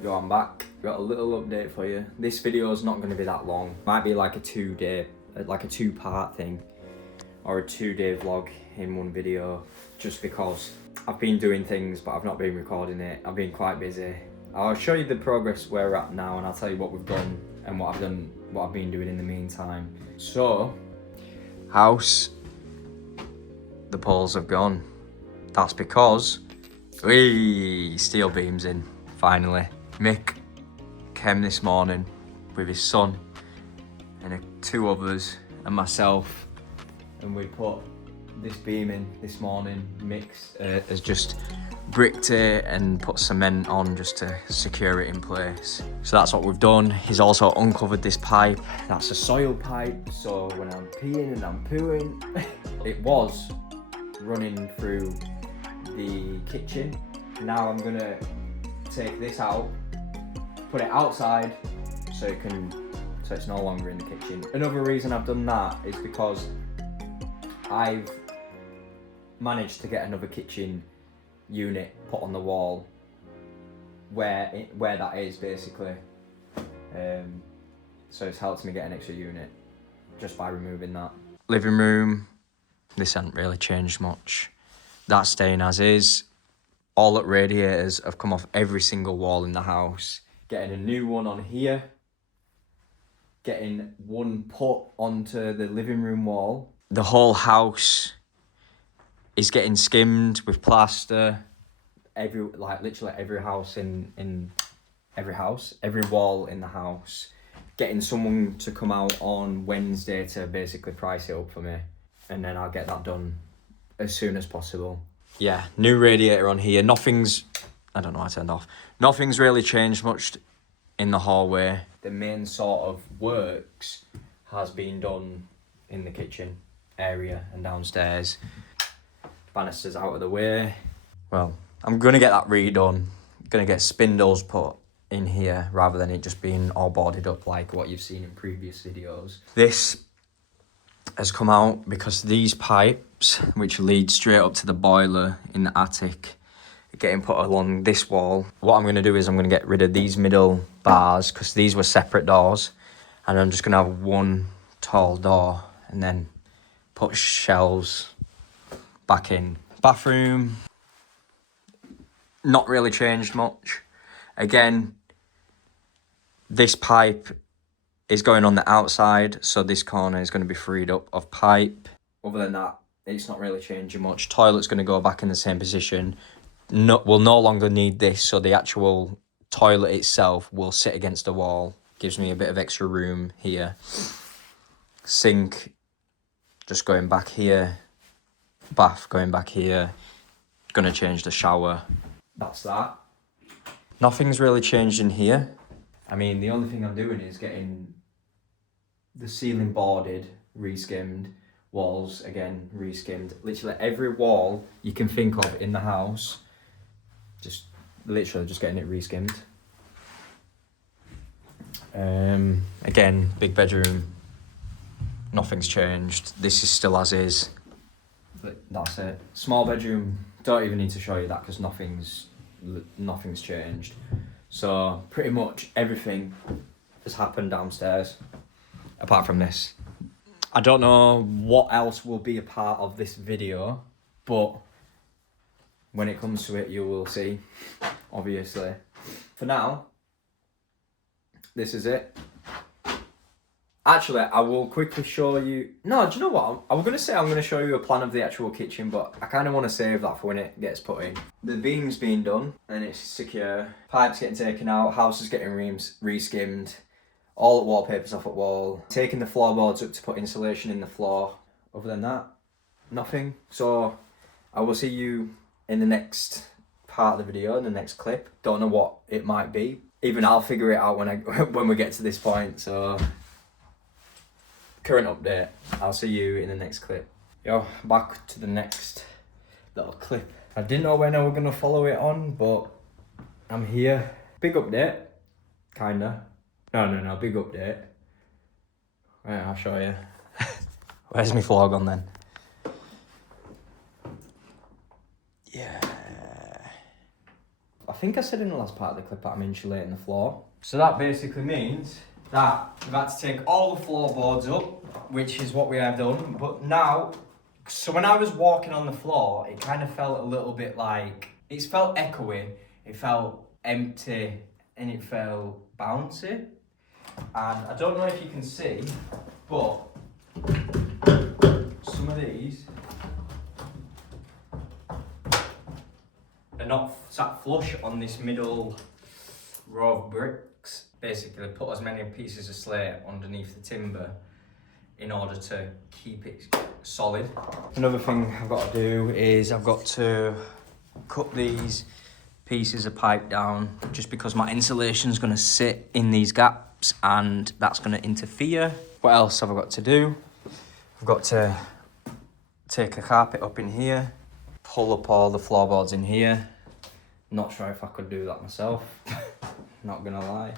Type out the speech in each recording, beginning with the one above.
Yo, I'm back. Got a little update for you. This video is not going to be that long. Might be like a two-part thing, or a 2-day vlog in one video, just because I've been doing things but I've not been recording it. I've been quite busy. I'll show you the progress where we're at now, and I'll tell you what we've done and what I've been doing in the meantime. So, house, the poles have gone. That's because steel beams in, finally. Mick came this morning with his son and 2 others and myself, and we put this beam in this morning. Mick has just bricked it and put cement on just to secure it in place. So that's what we've done. He's also uncovered this pipe. That's a soil pipe, so when I'm peeing and I'm pooing, it was running through the kitchen. Now I'm gonna take this out, put it outside so it's no longer in the kitchen. Another reason I've done that is because I've managed to get another kitchen unit put on the wall where that is basically. So it's helped me get an extra unit just by removing that. Living room, this hasn't really changed much. That's staying as is. All the radiators have come off every single wall in the house. Getting a new one on here. Getting one put onto the living room wall. The whole house is getting skimmed with plaster. Literally every house every wall in the house. Getting someone to come out on Wednesday to basically price it up for me, and then I'll get that done as soon as possible. Yeah, new radiator on here. I don't know, I turned off. Nothing's really changed much in the hallway. The main sort of works has been done in the kitchen area and downstairs. Banister's out of the way. Well, I'm gonna get that redone. Gonna get spindles put in here rather than it just being all boarded up like what you've seen in previous videos. This has come out because these pipes, which lead straight up to the boiler in the attic, are getting put along this wall. What I'm gonna do is I'm gonna get rid of these middle bars because these were separate doors, and I'm just gonna have one tall door and then put shelves back in. Bathroom, not really changed much. Again, this pipe is going on the outside, so this corner is going to be freed up of pipe. Other than that, it's not really changing much. Toilet's going to go back in the same position. We'll no longer need this, so the actual toilet itself will sit against the wall. Gives me a bit of extra room here. Sink just going back here. Bath going back here. Gonna change the shower. That's that. Nothing's really changed in here. I mean, the only thing I'm doing is getting the ceiling boarded, re-skimmed, walls again re-skimmed. Literally every wall you can think of in the house, just getting it re-skimmed. Again, big bedroom, nothing's changed. This is still as is. But that's it. Small bedroom, don't even need to show you that because nothing's changed. So pretty much everything has happened downstairs, apart from this. I don't know what else will be a part of this video, but when it comes to it, you will see, obviously. For now, this is it. Actually, I will quickly show you... No, do you know what? I was going to say I'm going to show you a plan of the actual kitchen, but I kind of want to save that for when it gets put in. The beam's been done, and it's secure. Pipes getting taken out, house is getting re-skimmed. All the wallpaper's off at wall. Taking the floorboards up to put insulation in the floor. Other than that, nothing. So, I will see you in the next part of the video, in the next clip. Don't know what it might be. Even I'll figure it out when we get to this point, so... Current update. I'll see you in the next clip. Yo, back to the next little clip. I didn't know when I was gonna follow it on, but I'm here. Big update, kinda. No, big update. Right, I'll show you. Where's my vlog on then? Yeah. I think I said in the last part of the clip that I'm insulating the floor. So that basically means that we've had to take all the floorboards up, which is what we have done. But now, so when I was walking on the floor, it kind of felt a little bit like, it felt echoey, it felt empty, and it felt bouncy. And I don't know if you can see, but some of these are not sat flush on this middle row of bricks. Basically, put as many pieces of slate underneath the timber in order to keep it solid. Another thing I've got to do is I've got to cut these pieces of pipe down, just because my insulation is going to sit in these gaps and that's going to interfere. What else have I got to do? I've got to take a carpet up in here, pull up all the floorboards in here. Not sure if I could do that myself, not gonna lie.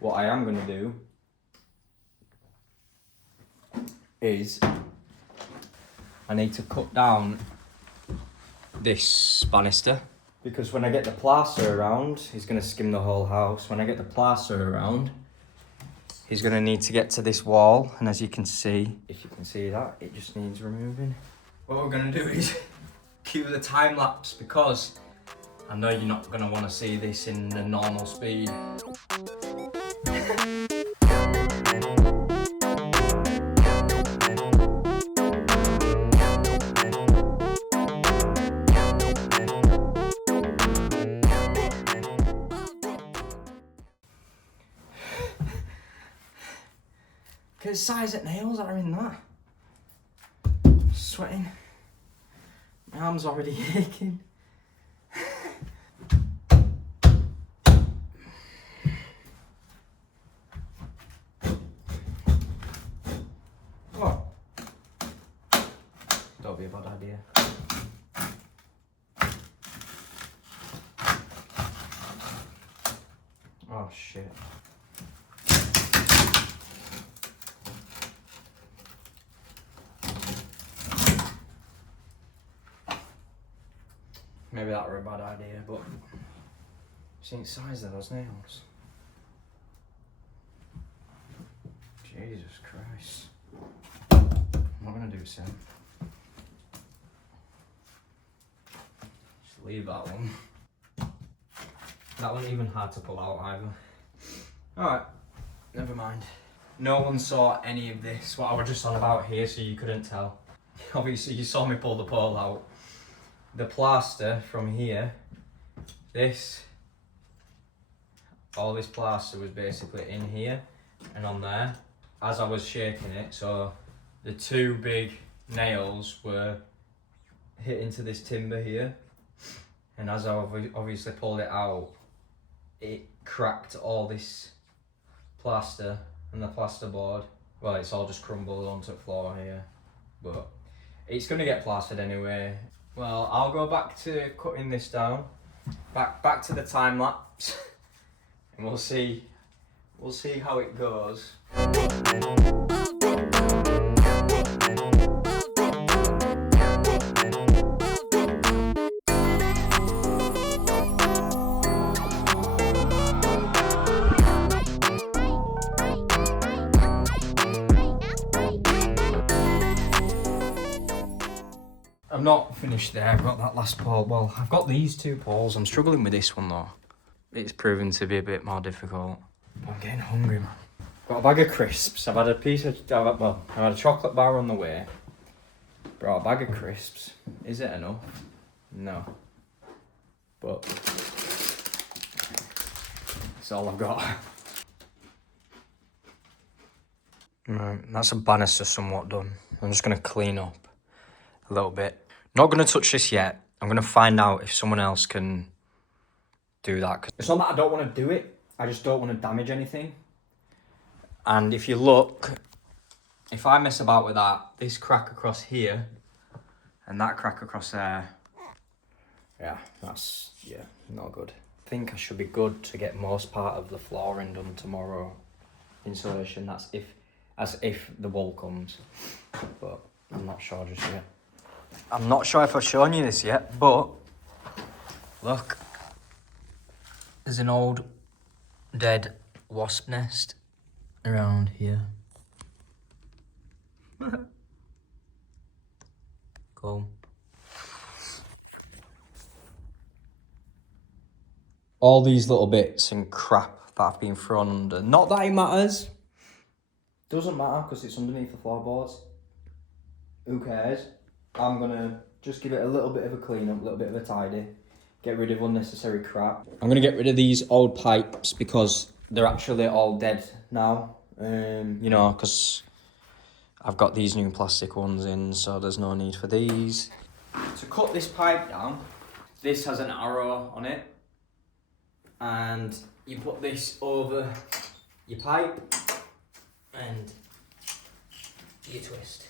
What I am gonna do is I need to cut down this banister, because when I get the plaster around, he's gonna skim the whole house. When I get the plaster around, he's gonna need to get to this wall, and as you can see, if you can see that, it just needs removing. What we're gonna do is cue the time lapse, because I know you're not gonna wanna see this in the normal speed. Look at the size of nails that are in that. I'm sweating. My arm's already aching. What? Don't be a bad idea. Oh shit. Maybe that were a bad idea, but see the size of those nails. Jesus Christ. I'm not gonna do so. Just leave that one. That wasn't even hard to pull out either. Alright, never mind. No one saw any of this, what I was just on about here, so you couldn't tell. Obviously you saw me pull the pole out. The plaster from here, all this plaster was basically in here and on there as I was shaking it, so the two big nails were hit into this timber here, and as I obviously pulled it out, it cracked all this plaster and the plasterboard. Well, it's all just crumbled onto the floor here, but it's going to get plastered anyway. Well, I'll go back to cutting this down, back to the time lapse, and we'll see how it goes. I'm not finished there, I've got that last pole. Well, I've got these two poles. I'm struggling with this one though. It's proven to be a bit more difficult. I'm getting hungry, man. Got a bag of crisps. I've had a I've had a chocolate bar on the way. Brought a bag of crisps. Is it enough? No. But that's all I've got. Right, that's a banister somewhat done. I'm just gonna clean up a little bit. Not going to touch this yet. I'm going to find out if someone else can do that. 'Cause it's not that I don't want to do it. I just don't want to damage anything. And if you look, if I mess about with that, this crack across here and that crack across there, yeah, that's, yeah, not good. I think I should be good to get most part of the flooring done tomorrow. Insulation, as if the wool comes. But I'm not sure just yet. I'm not sure if I've shown you this yet, but look, There's an old dead wasp nest around here. Cool. All these little bits and crap that have been thrown under. Not that it matters. Doesn't matter because it's underneath the floorboards. Who cares? I'm gonna just give it a little bit of a clean up, a little bit of a tidy. Get rid of unnecessary crap. I'm gonna get rid of these old pipes because they're actually all dead now. You know, because I've got these new plastic ones in, so there's no need for these. To cut this pipe down, this has an arrow on it. And you put this over your pipe and you twist.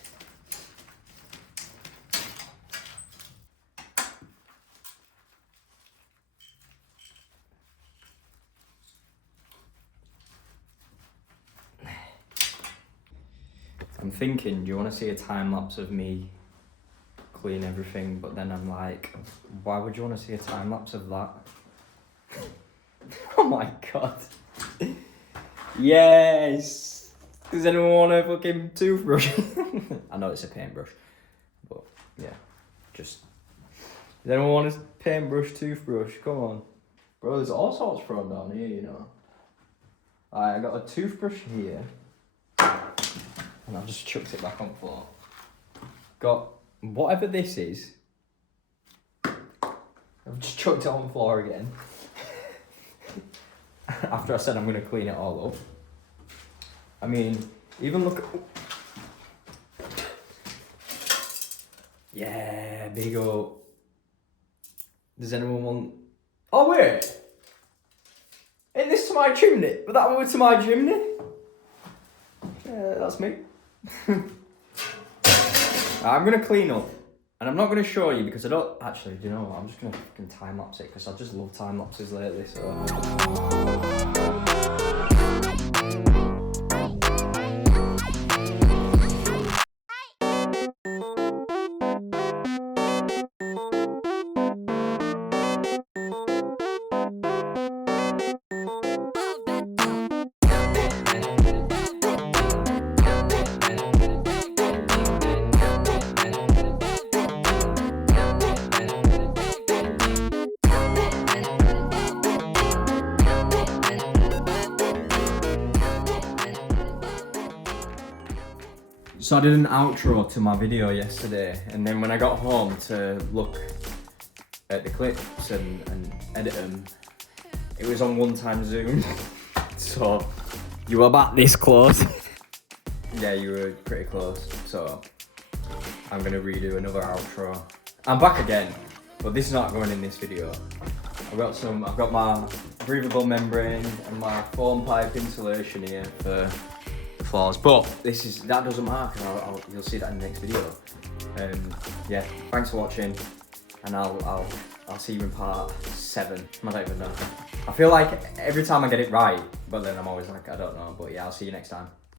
I'm thinking, do you want to see a time lapse of me clean everything? But then I'm like, why would you want to see a time lapse of that? Oh my god. Yes! Does anyone want a fucking toothbrush? I know it's a paintbrush, but yeah, just. Does anyone want a paintbrush, toothbrush? Come on. Bro, there's all sorts thrown down here, you know. Alright, I got a toothbrush here. And I've just chucked it back on the floor. Got whatever this is. I've just chucked it on the floor again. After I said I'm going to clean it all up. I mean, even look at... Yeah, big up. Does anyone want... Oh wait! Ain't this to my chimney? But that were to my chimney? Yeah, that's me. I'm going to clean up. And I'm not going to show you because I don't... Actually, do you know what? I'm just going to fucking time-lapse it because I just love time-lapses lately, so... So I did an outro to my video yesterday, and then when I got home to look at the clips and edit them, it was on one-time Zoom. So you were about this close. Yeah, you were pretty close. So I'm gonna redo another outro. I'm back again, but this is not going in this video. I've got my breathable membrane and my foam pipe insulation here for floors, but that doesn't matter because you'll see that in the next video. Yeah, thanks for watching, and I'll see you in part 7. I don't even know. I feel like every time I get it right, but then I'm always like, I don't know. But yeah, I'll see you next time.